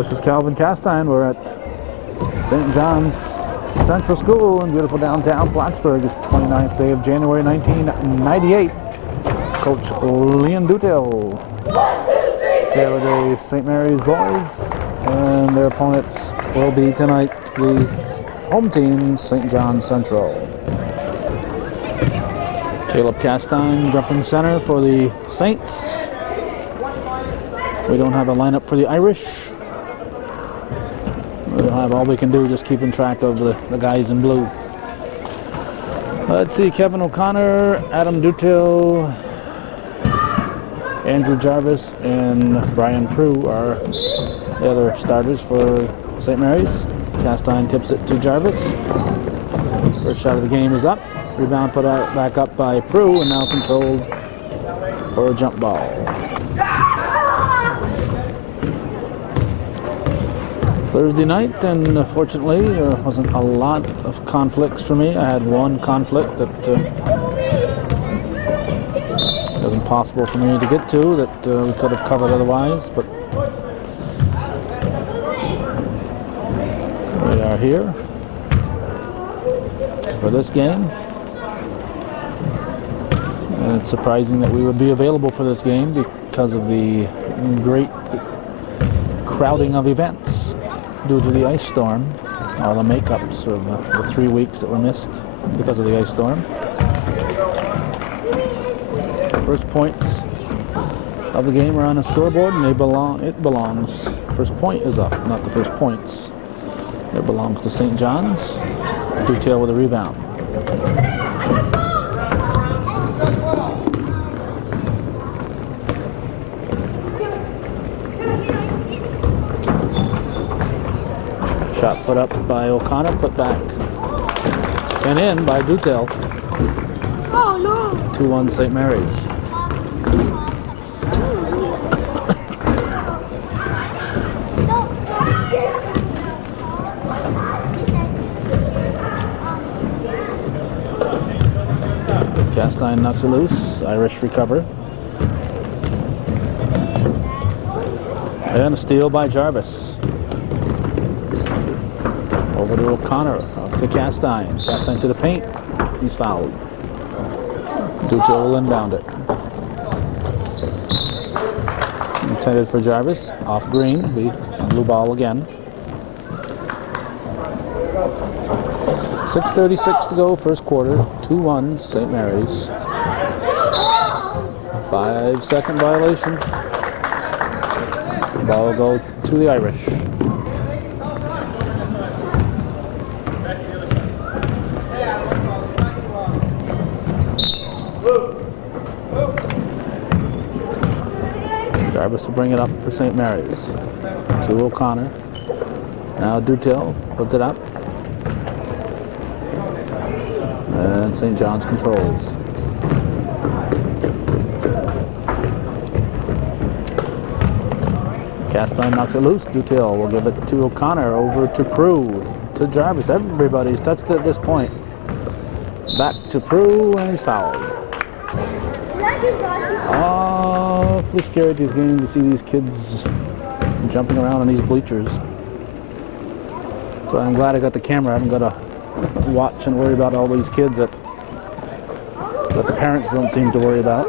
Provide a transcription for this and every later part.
This is Calvin Castine. We're at St. John's Central School in beautiful downtown Plattsburgh. It's 29th day of January 1998. Coach Leon Dutil there with the St. Mary's boys, and their opponents will be tonight the home team, St. John's Central. Caleb Castine jumping center for the Saints. We don't have a lineup for the Irish. We'll have all we can do just keeping track of the guys in blue. Let's see, Kevin O'Connor, Adam Dutil, Andrew Jarvis, and Brian Prue are the other starters for St. Mary's. Castine tips it to Jarvis. First shot of the game is up. Rebound put out back up by Prue, and now controlled for a jump ball. Thursday night, and fortunately there wasn't a lot of conflicts for me. I had one conflict that wasn't possible for me to get to, that we could have covered otherwise, but we are here for this game. And it's surprising that we would be available for this game because of the great crowding of events due to the ice storm, or the makeups of the 3 weeks that were missed because of the ice storm. First points of the game are on the scoreboard, and it belongs. First point is up, not the first points. It belongs to St. John's. Dutil with a rebound. Shot put up by O'Connor, put back and in by Dutil. Oh no! 2-1 St. Mary's. Castine knocks it loose. Irish recover. And a steal by Jarvis. Over to O'Connor, up to Castine. Castine to the paint. He's fouled. Dutil will inbound it. Intended for Jarvis. Off green. Blue ball again. 6:36 to go, first quarter. 2-1 St. Mary's. 5-second violation. The ball will go to the Irish. Jarvis will bring it up for St. Mary's. To O'Connor. Now Dutil puts it up. And St. John's controls. Castine knocks it loose. Dutil will give it to O'Connor. Over to Prue. To Jarvis. Everybody's touched it at this point. Back to Prue, and he's fouled. Awfully scary at these games to see these kids jumping around on these bleachers. So I'm glad I got the camera. I haven't got to watch and worry about all these kids that the parents don't seem to worry about.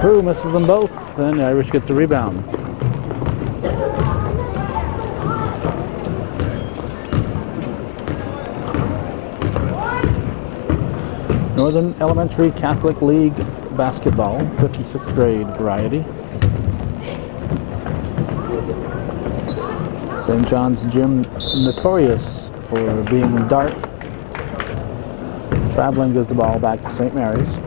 Prue misses them both, and the Irish get the rebound. Northern Elementary Catholic League basketball, 56th grade variety. St. John's gym notorious for being dark. Traveling gives the ball back to St. Mary's.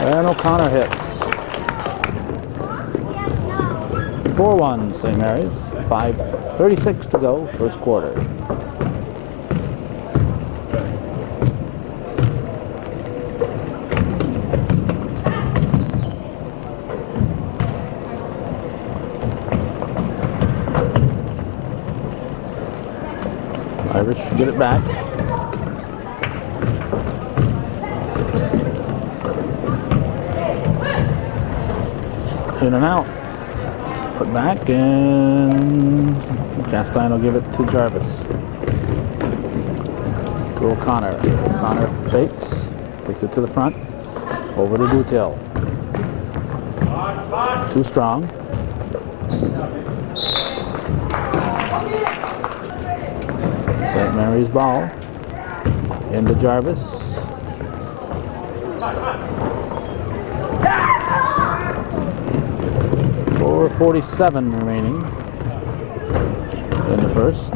And O'Connor hits. 4-1 St. Mary's. 5:36 to go, first quarter. Jarvis get it back. In and out. Put back, and Chastain will give it to Jarvis. To O'Connor. O'Connor fakes, takes it to the front. Over to Dutil. Too strong. St. Mary's ball. Into Jarvis. 4:47 remaining in the first.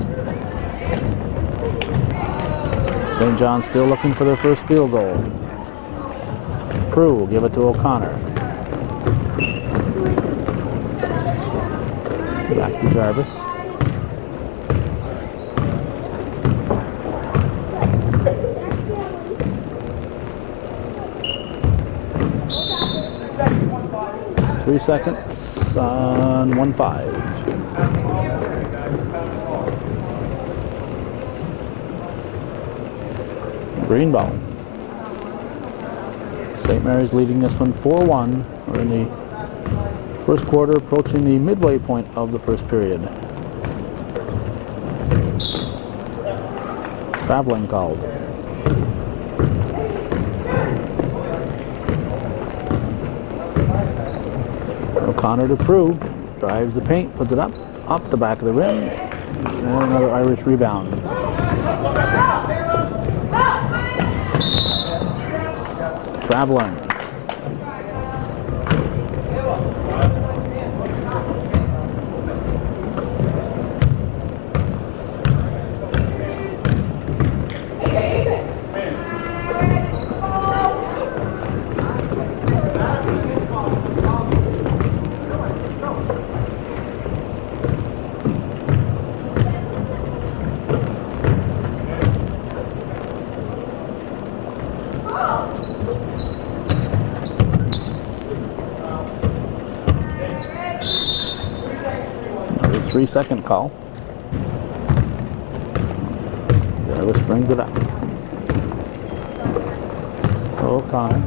St. John's still looking for their first field goal. Prue will give it to O'Connor. Back to Jarvis. Three seconds on 1-5. Green ball. St. Mary's leading this one 4-1. We're in the first quarter, approaching the midway point of the first period. Traveling called. O'Connor to Prue, drives the paint, puts it up, off the back of the rim, and another Irish rebound. Traveling. Another 3-second call. Jarvis brings it up. O'Connor.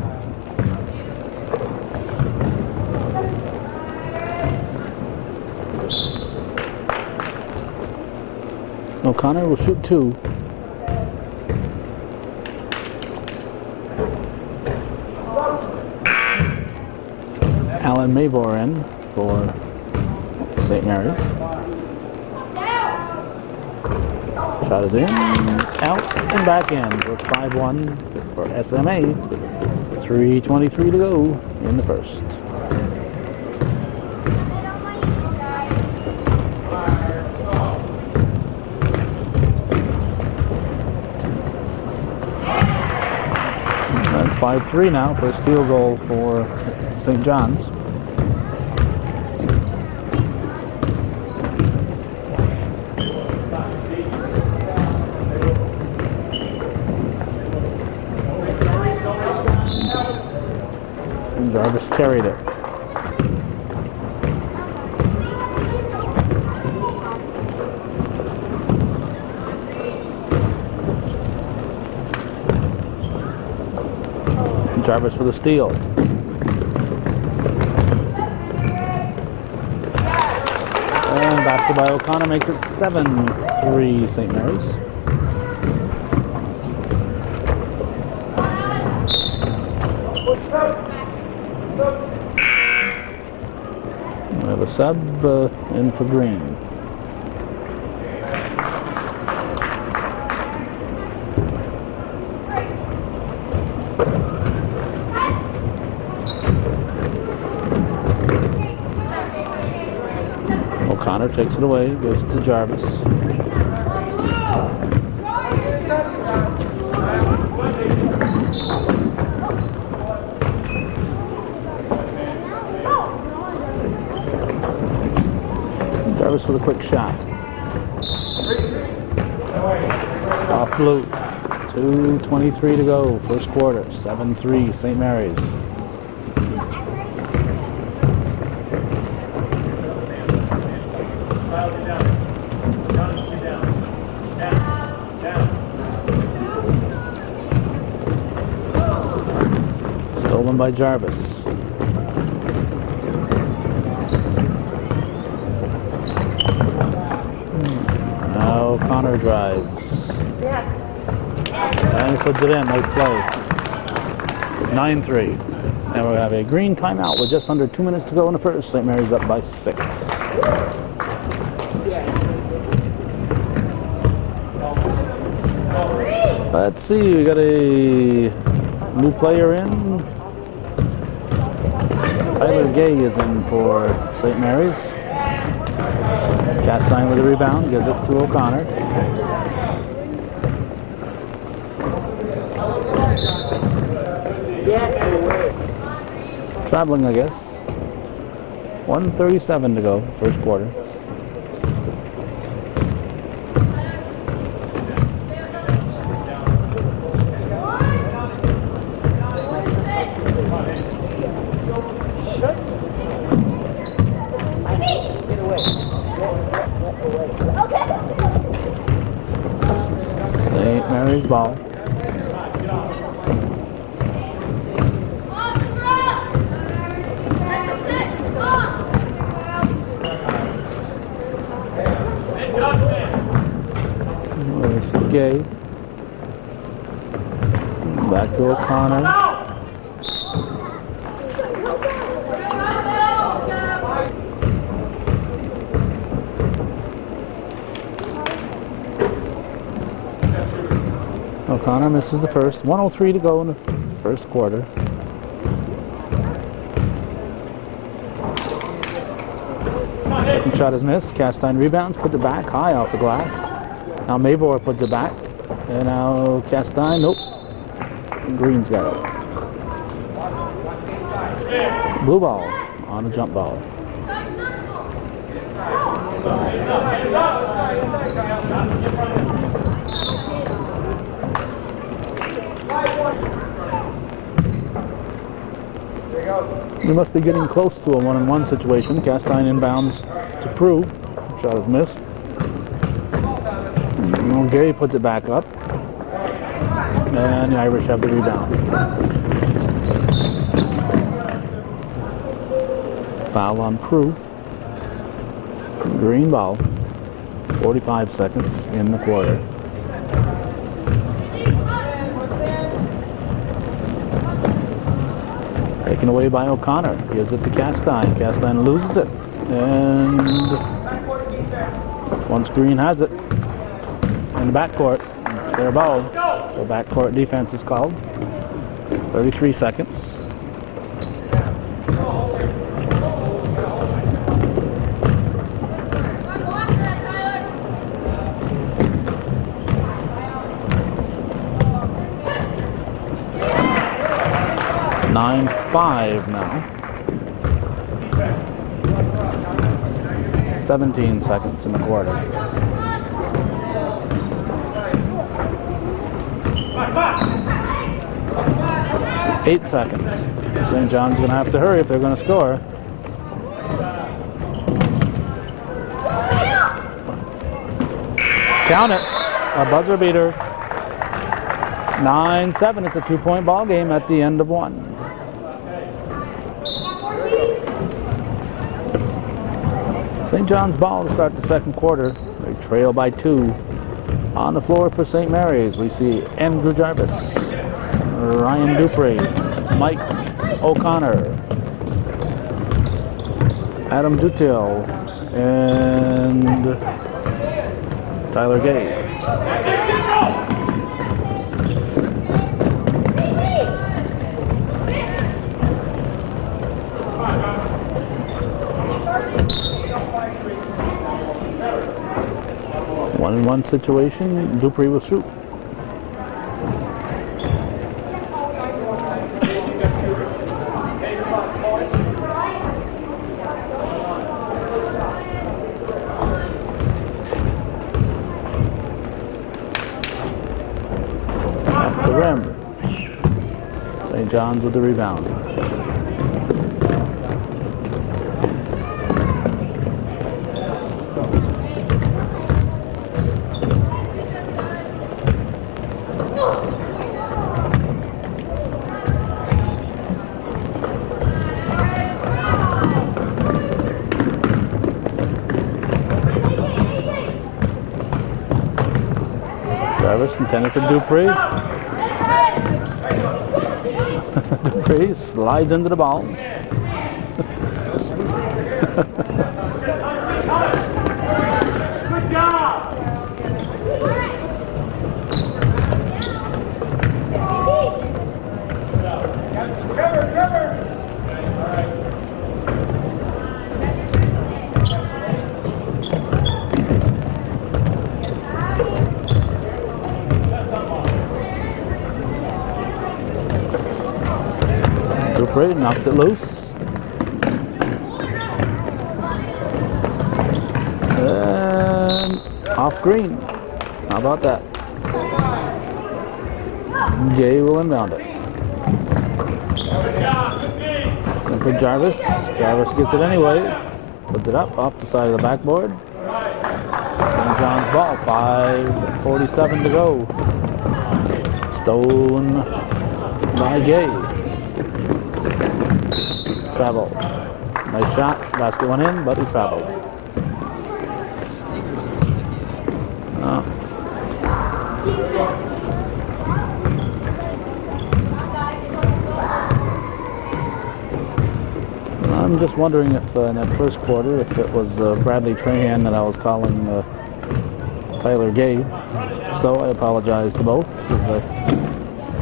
O'Connor will shoot two. Alan Mavor in for St. Mary's. Shot is in, out, and back in. So it's 5-1 for SMA. 3:23 to go in the first. That's 5-3 now. First field goal for St. John's. Jarvis carried it. Jarvis for the steal. And basket by O'Connor makes it 7-3 St. Mary's. We have a sub in for Green. O'Connor takes it away, goes to Jarvis. Jarvis with a quick shot. Off blue. 2:23 to go, first quarter. 7-3 St. Mary's. Stolen by Jarvis. Now O'Connor drives. And he puts it in. Nice play. 9-3. And we have a green timeout with just under 2 minutes to go in the first. St. Mary's up by 6. Let's see, we got a new player in. Tyler Gay is in for St. Mary's. Castine with the rebound, gives it to O'Connor. Traveling, I guess. 1:37 to go, first quarter. St. Mary's ball. This is Gay. Back to O'Connor. O'Connor misses the first. 1:03 to go in the first quarter. Second shot is missed. Castine rebounds, puts it back high off the glass. Now Mavor puts it back. And now Castine, nope. Green's got it. Blue ball on a jump ball. We must be getting close to a one-on-one situation. Castine inbounds to Prue. Shot is missed. Gary puts it back up. And the Irish have the rebound. Foul on Prue. Green ball. 45 seconds in the quarter. Taken away by O'Connor. Gives it to Castine. Castine loses it. And once Green has it in the backcourt, it's their ball. So backcourt defense is called. 33 seconds. Nine 5 now. 17 seconds in the quarter. Eight seconds. St. John's going to have to hurry if they're going to score. Count it. A buzzer beater. 9-7. It's a 2-point ball game at the end of one. St. John's ball to start the second quarter. They trail by 2. On the floor for St. Mary's, we see Andrew Jarvis, Ryan Dupree, Mike O'Connor, Adam Dutil, and Tyler Gay. One-on-one situation, Dupree will shoot. Off the rim. St. John's with the rebound. Jarvis intended for Dupree. Dupree slides into the ball. Good job. Dupree knocks it loose. And off green. How about that? Jay will inbound it. And for Jarvis. Jarvis gets it anyway. Puts it up off the side of the backboard. St. John's ball. 5:47 to go. Stolen by Gay. Travel. Nice shot. Basket went in, but he traveled. Oh. I'm just wondering if in that first quarter, if it was Bradley Trahan that I was calling Tyler Gay. So I apologize to both, because I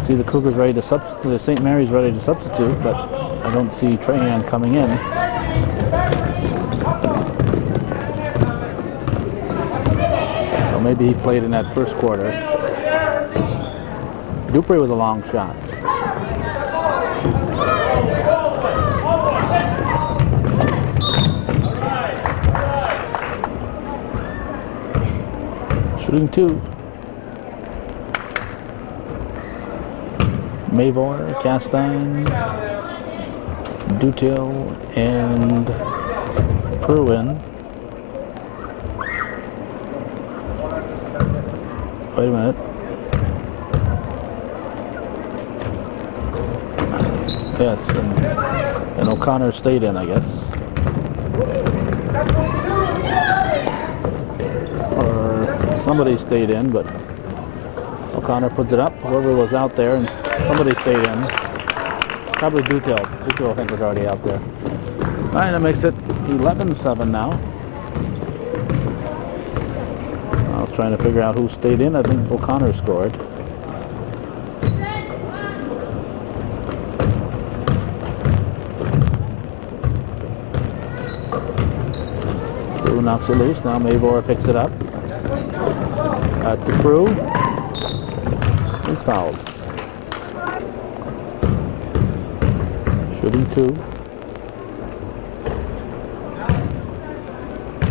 see the Cougars ready to substitute, St. Mary's ready to substitute, but I don't see Trahan coming in. So maybe he played in that first quarter. Dupree with a long shot. Shooting two. Mavor, Castine, Dutil, and Pruin. Wait a minute. Yes, and O'Connor stayed in, I guess. Or somebody stayed in, but O'Connor puts it up. Whoever was out there, and somebody stayed in. Probably Dutil. Dutil, I think, was already out there. All right, that makes it 11-7 now. I was trying to figure out who stayed in. I think O'Connor scored. Crew knocks it loose. Now Mavor picks it up. At the Crew. He's fouled. Shooting two.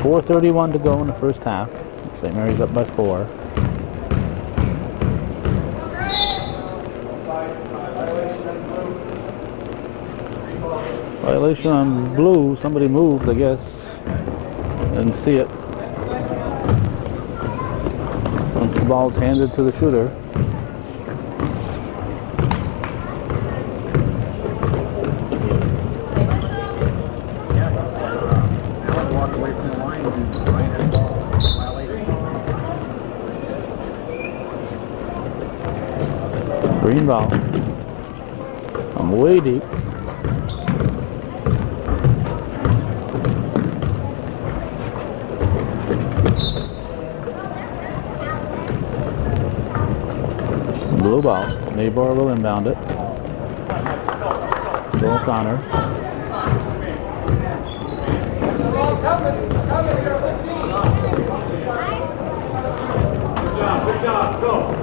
4:31 to go in the first half. St. Mary's up by 4. Violation on blue. Somebody moved, I guess. Didn't see it. Once the ball's handed to the shooter. Green ball. I'm way deep. Blue ball. Mavor will inbound it. Joel O'Connor. Good job. Go.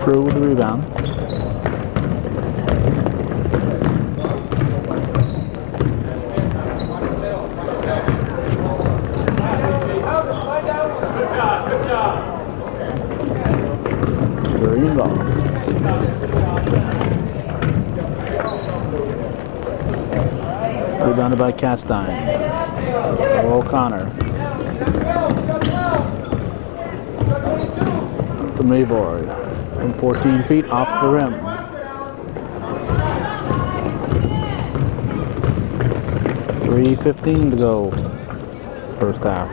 Crew with the rebound. Green ball. Rebounded by Castine. O'Connor. to Mavoy from 14 feet off the rim. .3:15 to go, first half.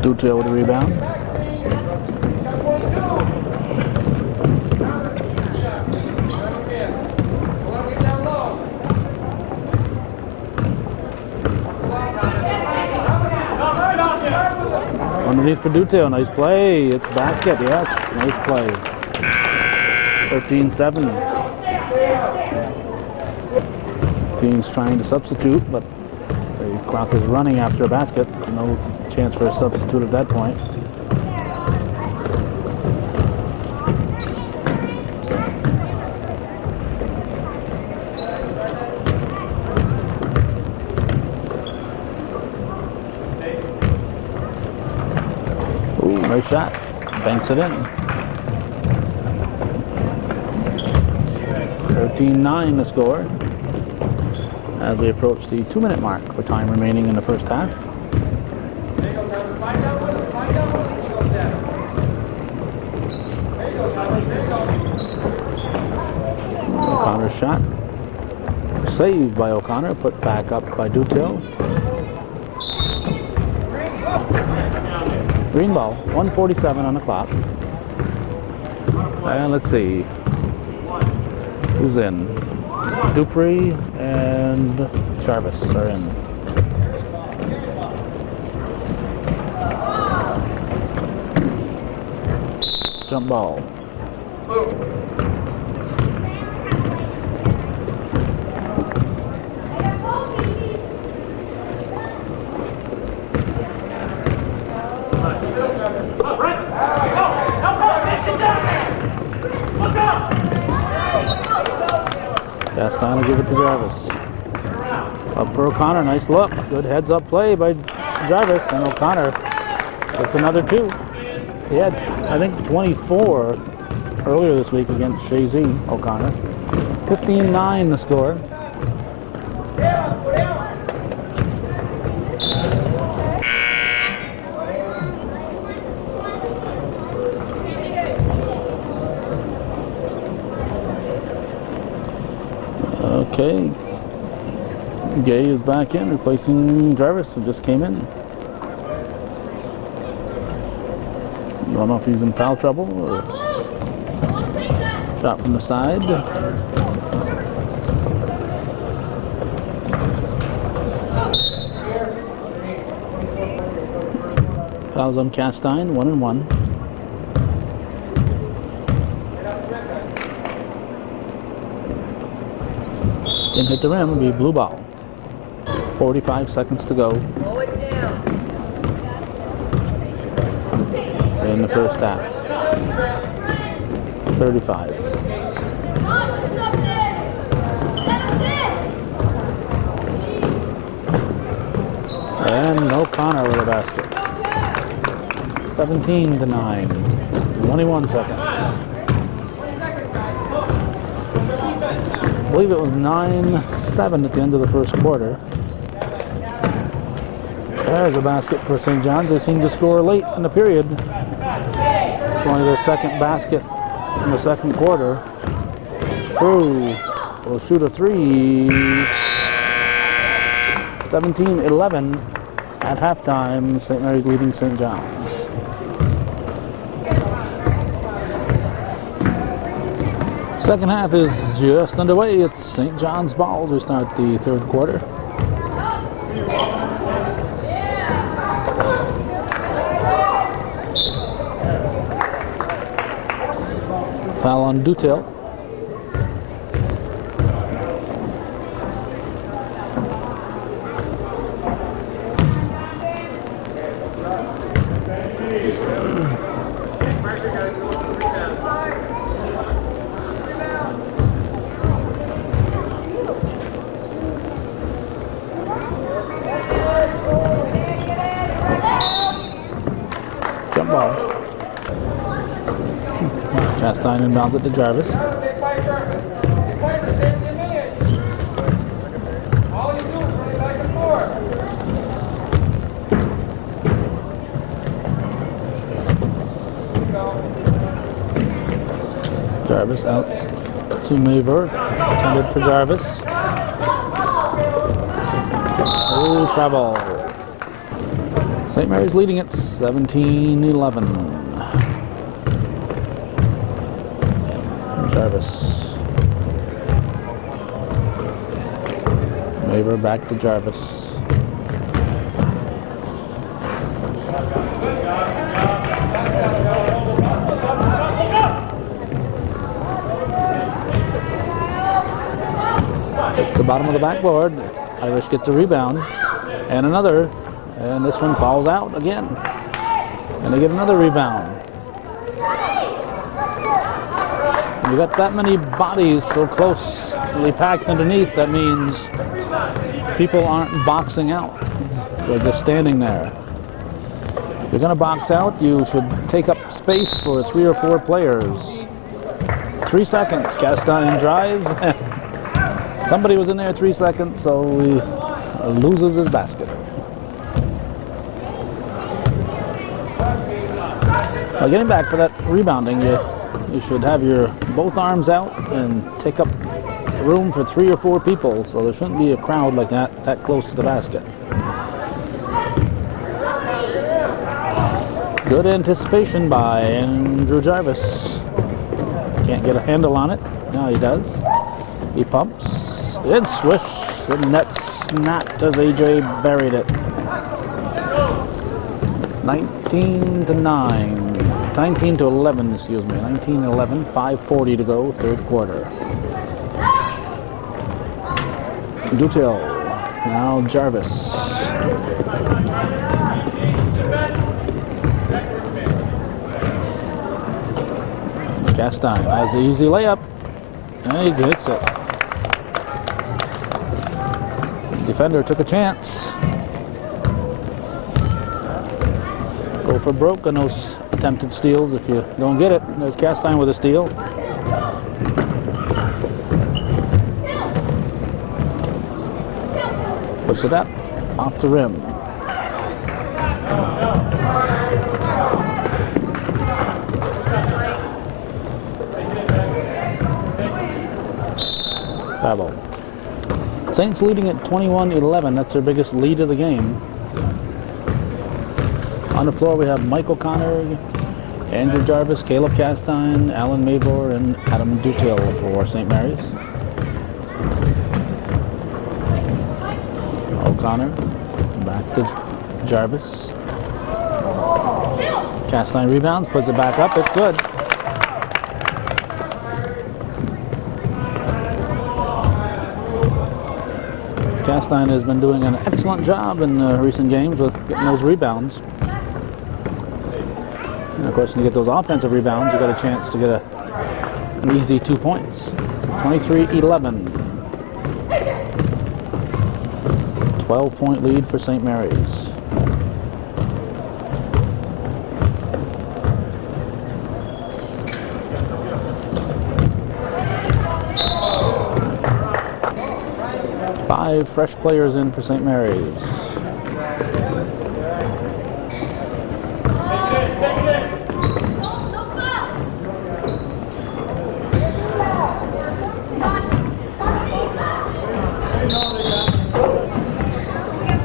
Duccio with the rebound. Underneath for Duccio, nice play. It's basket, yes, nice play. 13-7. Team's trying to substitute, but the clock is running after a basket. No chance for a substitute at that point. Ooh, nice shot. Banks it in. 13-9 the score as we approach the 2-minute mark for time remaining in the first half. O'Connor's shot. Saved by O'Connor, put back up by Duccio. Green ball, 1:47 on the clock. And let's see. Who's in? Dupree and Jarvis are in. Jump ball. Castine will give it to Jarvis. Up for O'Connor, nice look. Good heads up play by Jarvis, and O'Connor gets another two. He had, I think, 24 earlier this week against Shazy, O'Connor. 15-9 the score. Okay, Gay is back in, replacing Jarvis, who just came in. Don't know if he's in foul trouble or shot from the side. Fouls on Castine, 1-1. Didn't hit the rim, it'll be blue ball. 45 seconds to go in the first half. 35. And O'Connor with a basket. 17-9. 21 seconds. I believe it was 9-7 at the end of the first quarter. There's a basket for St. John's. They seem to score late in the period. It's only their second basket in the second quarter. Crew will shoot a three. 17-11 at halftime. St. Mary's leading St. John's. Second half is just underway. It's St. John's ball as we start the third quarter. Foul on Duccio. Jump ball. Castine inbounds it to Jarvis. Jarvis out to Maver. Intended for Jarvis. Oh, travel. St. Mary's leading it 17-11. Jarvis. Maver back to Jarvis. It's the bottom of the backboard. Irish gets a rebound. And another. And this one falls out again. And they get another rebound. You got that many bodies so closely packed underneath, that means people aren't boxing out. They're just standing there. If you're going to box out, you should take up space for 3 or 4 players. 3 seconds. Castine drives. Somebody was in there 3 seconds, so he loses his basket. Now getting back for that rebounding, you should have your both arms out and take up room for 3 or 4 people, so there shouldn't be a crowd like that close to the basket. Good anticipation by Andrew Jarvis. Can't get a handle on it. Now he does. He pumps. And swish. The net snapped as AJ buried it. 19-9. 19-11, excuse me. 19-11. 5:40 to go, third quarter. Dutil. Now Jarvis. Castine has the easy layup. And he hits it. Defender took a chance. Go for broke on those attempted steals if you don't get it. There's Castine with a steal. Push it up, off the rim. Travel. Saints leading at 21-11. That's their biggest lead of the game. On the floor we have Mike O'Connor, Andrew Jarvis, Caleb Castine, Alan Mabor, and Adam Dutil for St. Mary's. O'Connor back to Jarvis. Castine rebounds, puts it back up. It's good. Castine has been doing an excellent job in recent games with getting those rebounds. And of course, when you get those offensive rebounds, you got a chance to get an easy 2 points. 23-11. 12-point lead for St. Mary's. Five fresh players in for St. Mary's.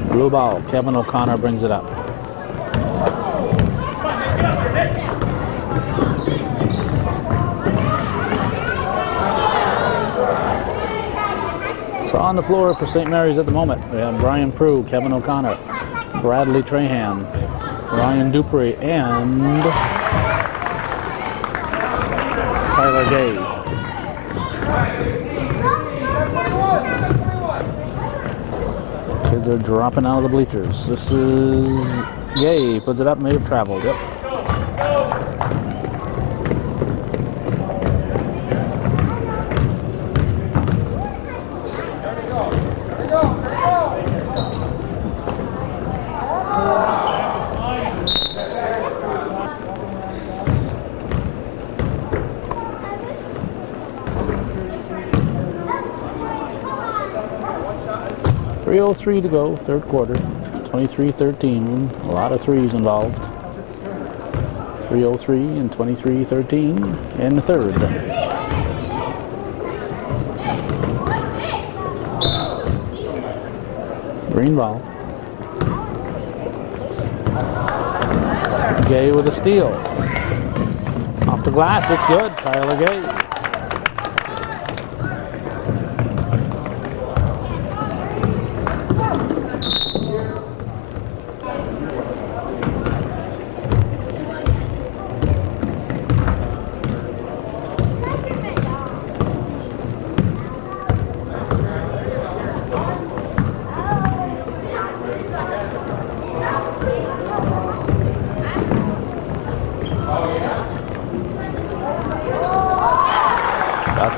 Blue ball. Kevin O'Connor brings it up. So on the floor for St. Mary's at the moment, we have Brian Prue, Kevin O'Connor, Bradley Trahan, Ryan Dupree, and Tyler Gay. Kids are dropping out of the bleachers. This is Gay, puts it up, may have traveled. Yep. 3:03 to go, third quarter. 23-13. A lot of threes involved. 3:03 and 23-13 in the third. Green ball. Gay with a steal. Off the glass, it's good. Tyler Gay.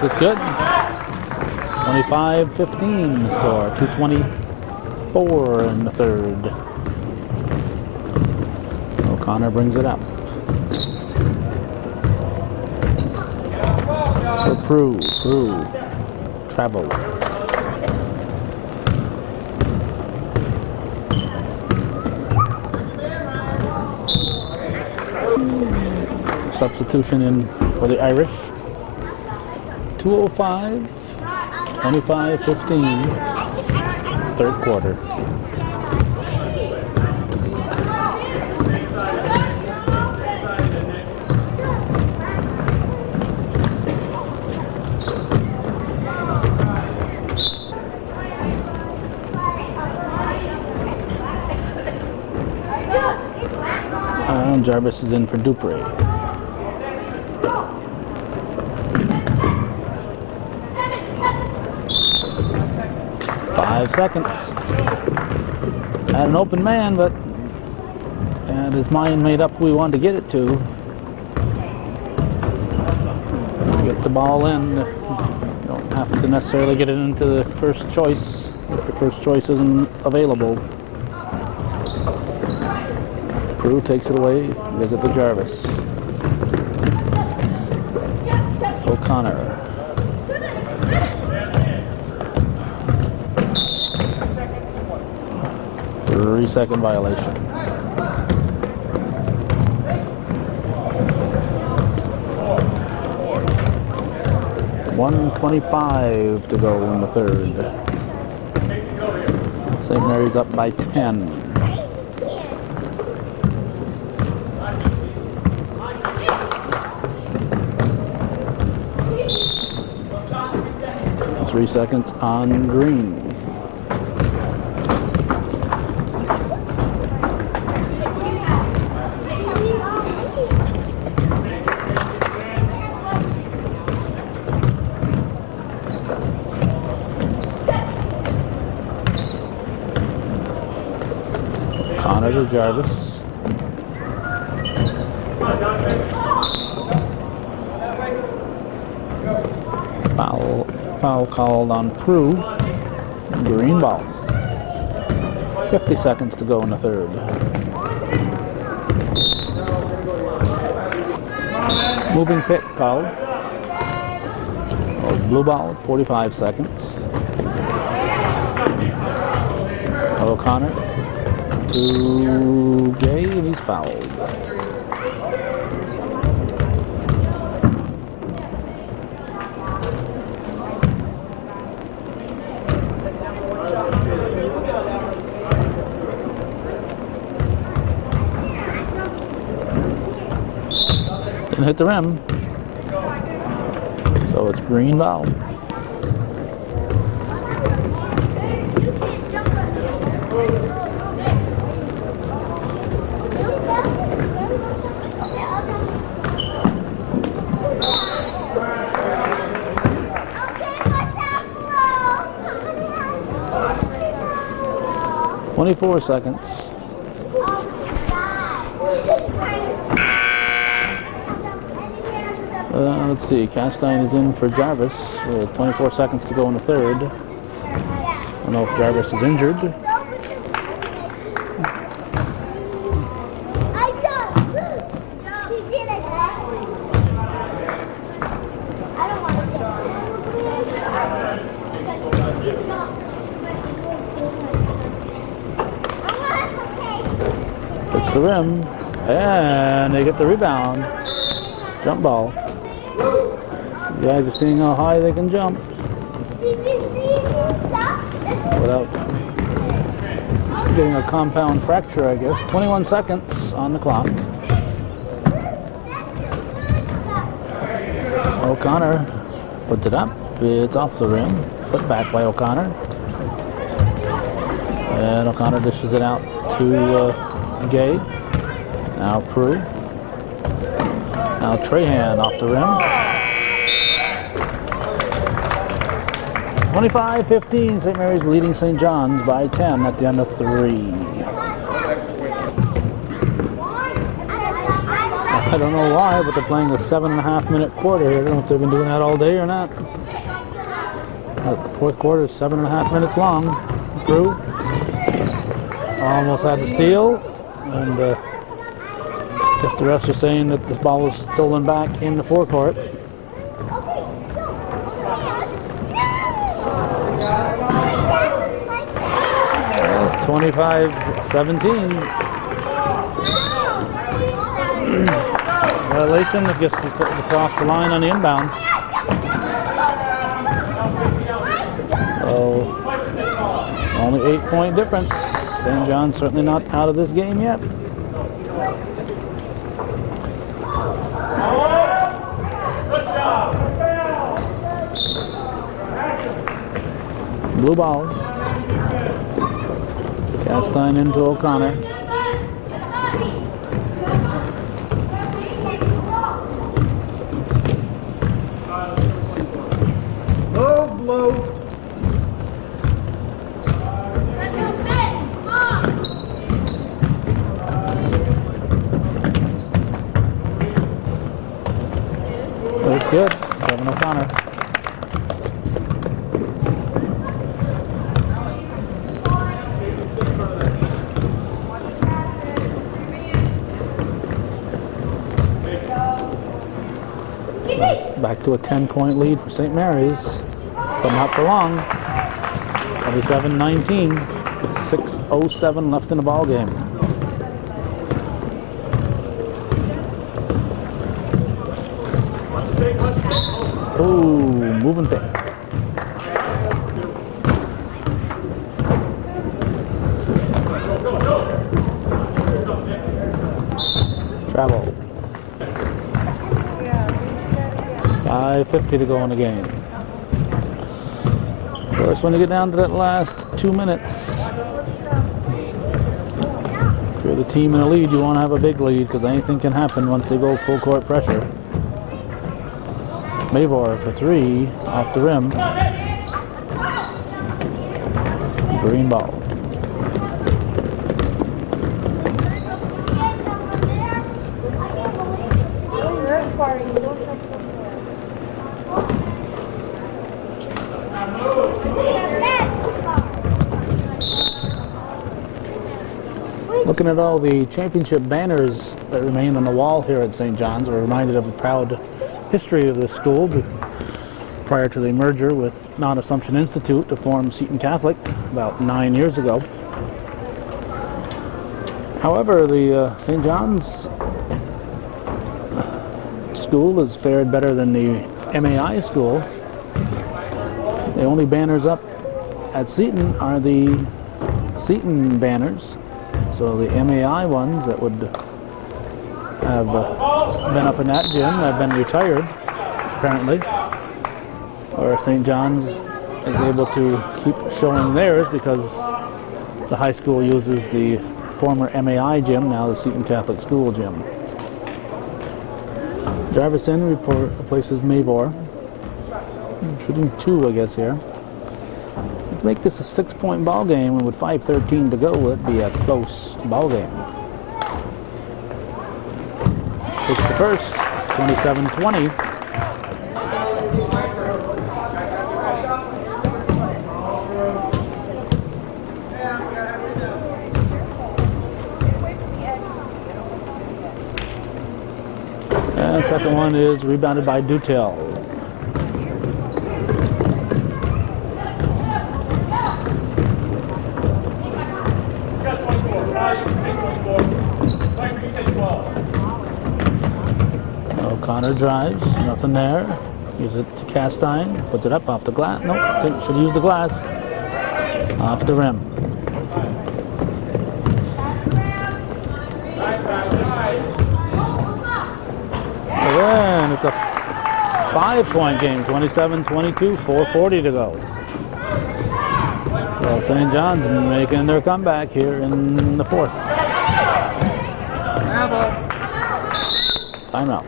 That's good. 25-15 score. 2:24 in the third. O'Connor brings it up. For Prue. Travel. Substitution in for the Irish. 2:05, 25-15, third quarter. Jarvis is in for Dupree. 5 seconds. Had an open man, but had his mind made up who he wanted to get it to. Get the ball in. You don't have to necessarily get it into the first choice if your first choice isn't available. Prue takes it away. Visit the Jarvis. O'Connor. Three-second violation. .125 to go in the third. St. Mary's up by 10. Three seconds on green. Connor to Jarvis. Foul called on Prue. Green ball. 50 seconds to go in the third. Moving pick called. Blue ball, 45 seconds. O'Connor to Gay, and he's fouled. Didn't hit the rim. So it's green ball. .24 seconds. Let's see, Castine is in for Jarvis with 24 seconds to go in the third. I don't know if Jarvis is injured. the rim, and they get the rebound. Jump ball. You guys are seeing how high they can jump without getting a compound fracture, I guess. 21 seconds on the clock. O'Connor puts it up. It's off the rim. Put back by O'Connor. And O'Connor dishes it out to Gay. Now Prue. Now Trahan off the rim. 25-15, St. Mary's leading St. John's by 10 at the end of 3. I don't know why, but they're playing a 7.5-minute quarter here. I don't know if they've been doing that all day or not. The fourth quarter is 7.5 minutes long. Prue almost had the steal, and I guess the refs are saying that this ball was stolen back in the forecourt. It's 25-17. Violation that gets across the line on the inbounds. So, only 8-point difference. St. John's certainly not out of this game yet. Blue ball. Castine into O'Connor. That's good. Kevin O'Connor. Back to a 10-point lead for St. Mary's, but not for long. 27-19, 6:07 left in the ball game. Oh, moving pick. Travel. 5:50 to go in the game. Of course, when you get down to that last 2 minutes, if you're the team in a lead, you want to have a big lead because anything can happen once they go full court pressure. Mavor for 3 off the rim. Green ball. Looking at all the championship banners that remain on the wall here at St. John's, we're reminded of the proud history of this school prior to the merger with Mount Assumption Institute to form Seton Catholic about 9 years ago. However, the St. John's school has fared better than the MAI school. The only banners up at Seton are the Seton banners. So the MAI ones that would have been up in that gym have been retired, apparently. Or St. John's is able to keep showing theirs because the high school uses the former MAI gym, now the Seton Catholic School gym. Jarviston replaces Mavor. Shooting 2, I guess, here. To make this a 6-point ball game, and with 5:13 to go, it'd be a close ball game. It's the first, 27-20. And the second one is rebounded by Dutel. O'Connor drives, nothing there. Gives it to Castine, puts it up off the glass. Nope, think should use the glass. Off the rim. And it's a 5-point game, 27-22, 4:40 to go. Well, St. John's making their comeback here in the fourth. Timeout.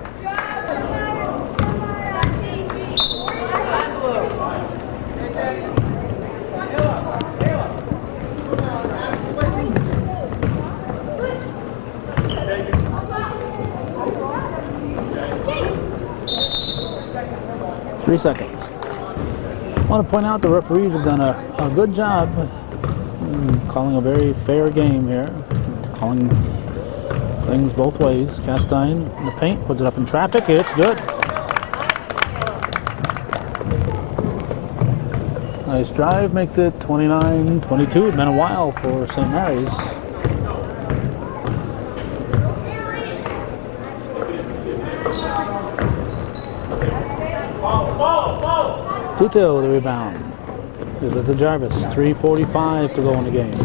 Three seconds. I want to point out the referees have done a good job calling a very fair game here. Calling things both ways. Castine in the paint, puts it up in traffic. It's good. Nice drive, makes it 29-22. It's been a while for St. Mary's. Dutil the rebound. Gives it to Jarvis. 3:45 to go in the game.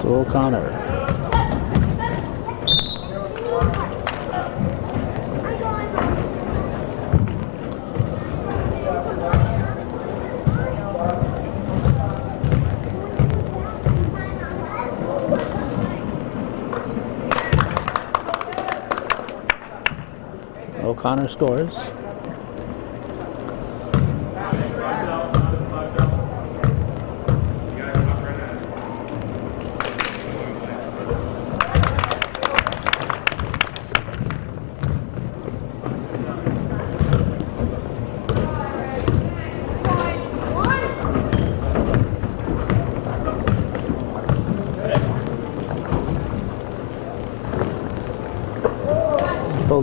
To O'Connor. O'Connor scores.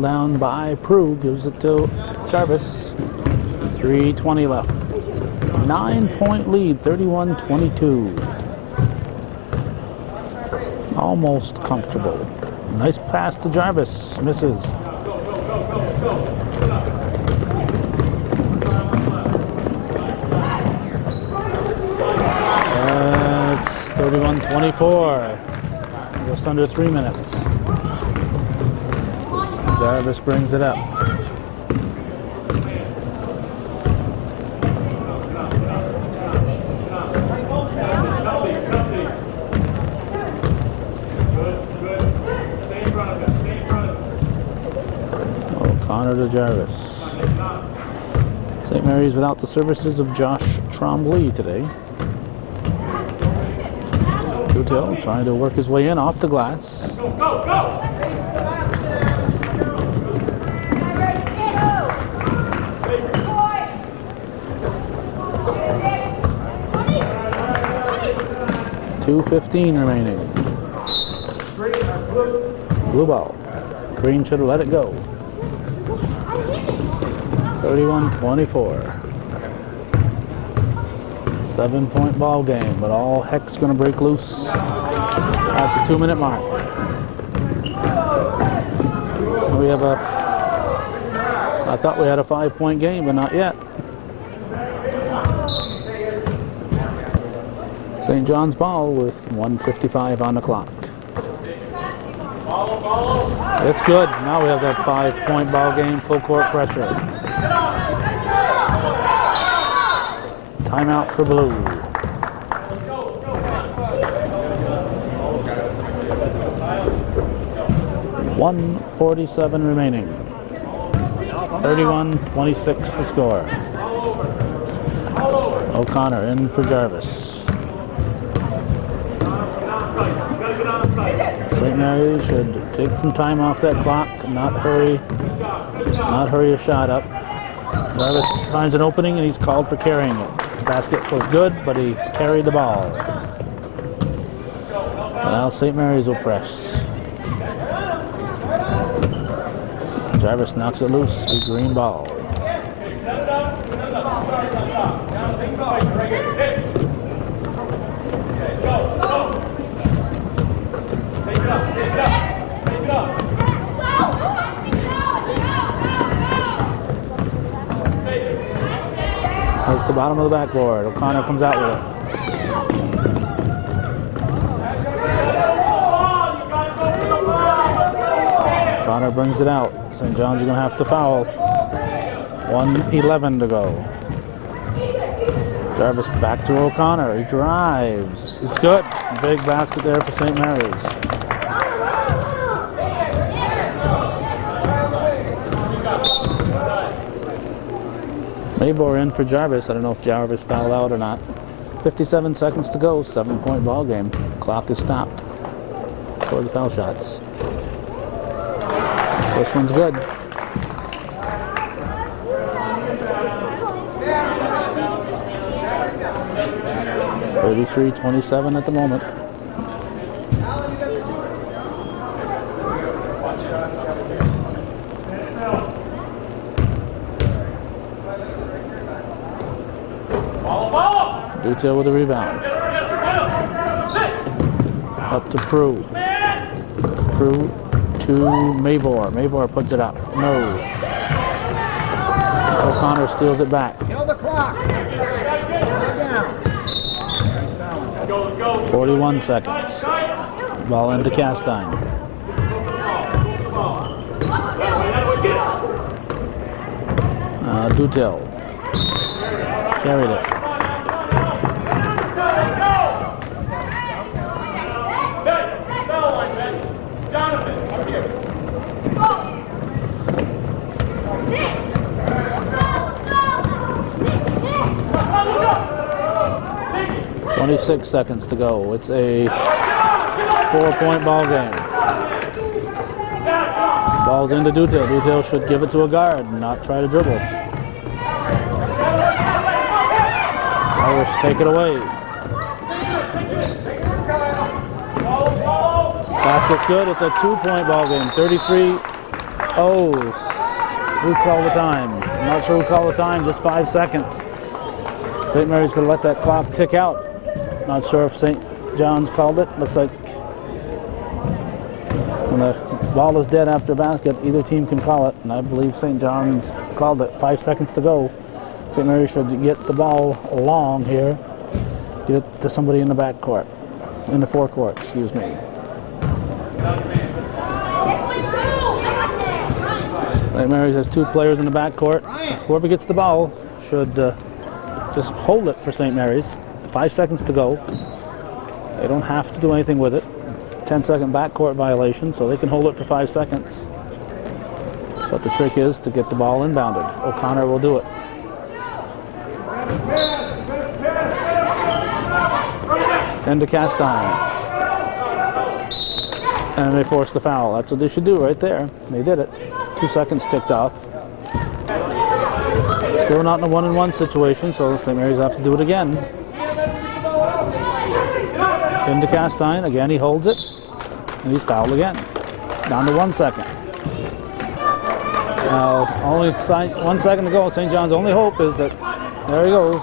Down by Prue, gives it to Jarvis. 3:20 left. 9-point lead, 31-22. Almost comfortable. Nice pass to Jarvis, misses. It's 31-24. Just under 3 minutes. Jarvis brings it up. O'Connor to Jarvis. St. Mary's without the services of Josh Trombley today. Dutil trying to work his way in off the glass. Go, go, go! 2:15 remaining. Blue ball. Green should have let it go. 31-24. 7-point ball game, but all heck's going to break loose at the 2-minute mark. We have I thought we had a 5-point game, but not yet. St. John's ball with 1:55 on the clock. It's good. Now we have that 5-point ball game, full court pressure. Timeout for Blue. .147 remaining. 31-26 the score. O'Connor in for Jarvis. St. Mary should take some time off that clock, not hurry a shot up. Jarvis finds an opening and he's called for carrying it. The basket was good, but he carried the ball. And now St. Mary's will press. Jarvis knocks it loose, big green ball. That's the bottom of the backboard. O'Connor comes out with it. O'Connor brings it out. St. John's are going to have to foul. 1:11 to go. Jarvis back to O'Connor. He drives. It's good. Big basket there for St. Mary's. Mabor in for Jarvis. I don't know if Jarvis fouled out or not. 57 seconds to go. 7-point ball game. Clock is stopped for the foul shots. First one's good. (33-27) at the moment. Dutel with a rebound. Up to Prue. Prue to Mavor. Mavor puts it up. No. O'Connor steals it back. Kill the clock. 41 seconds. Ball into Castine. Dutel. Carried it. Jonathan, up here. 26 seconds to go. It's a 4-point ball game. Ball's into Dutel. Dutel should give it to a guard and not try to dribble. Irish take it away. Basket's good. It's a 2-point ball game. 33. Oh, who called the time? I'm not sure who called the time. Just 5 seconds. St. Mary's going to let that clock tick out. Not sure if St. John's called it. Looks like when the ball is dead after a basket, either team can call it, and I believe St. John's called it. 5 seconds to go. St. Mary's should get the ball along here, get it to somebody in the back court, in the forecourt, excuse me. St. Mary's has 2 players in the back court. Whoever gets the ball should just hold it for St. Mary's. 5 seconds to go. They don't have to do anything with it. 10-second backcourt violation, so they can hold it for 5 seconds. But the trick is to get the ball inbounded. O'Connor will do it. Into Castine. And they forced the foul. That's what they should do right there. They did it. 2 seconds ticked off. Still not in a 1-on-1 situation, so St. Mary's have to do it again. Into Castine. Again, he holds it. And he's fouled again. Down to 1 second. Now, only 1 second to go. St. John's only hope is that, there he goes.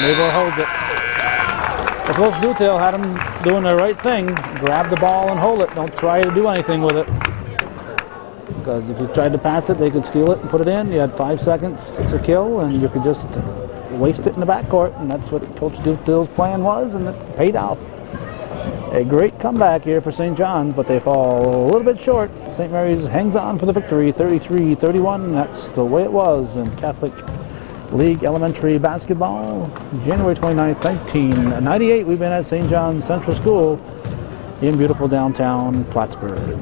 Mabor holds it. But Coach Dutel had him doing the right thing. Grab the ball and hold it. Don't try to do anything with it. Because if you tried to pass it, they could steal it and put it in. You had 5 seconds to kill, and you could just waste it in the backcourt. And that's what Coach Dutel's plan was, and it paid off. A great comeback here for St. John's, but they fall a little bit short. St. Mary's hangs on for the victory, 33-31. That's the way it was in Catholic League Elementary Basketball. January 29th, 1998. We've been at St. John's Central School in beautiful downtown Plattsburgh.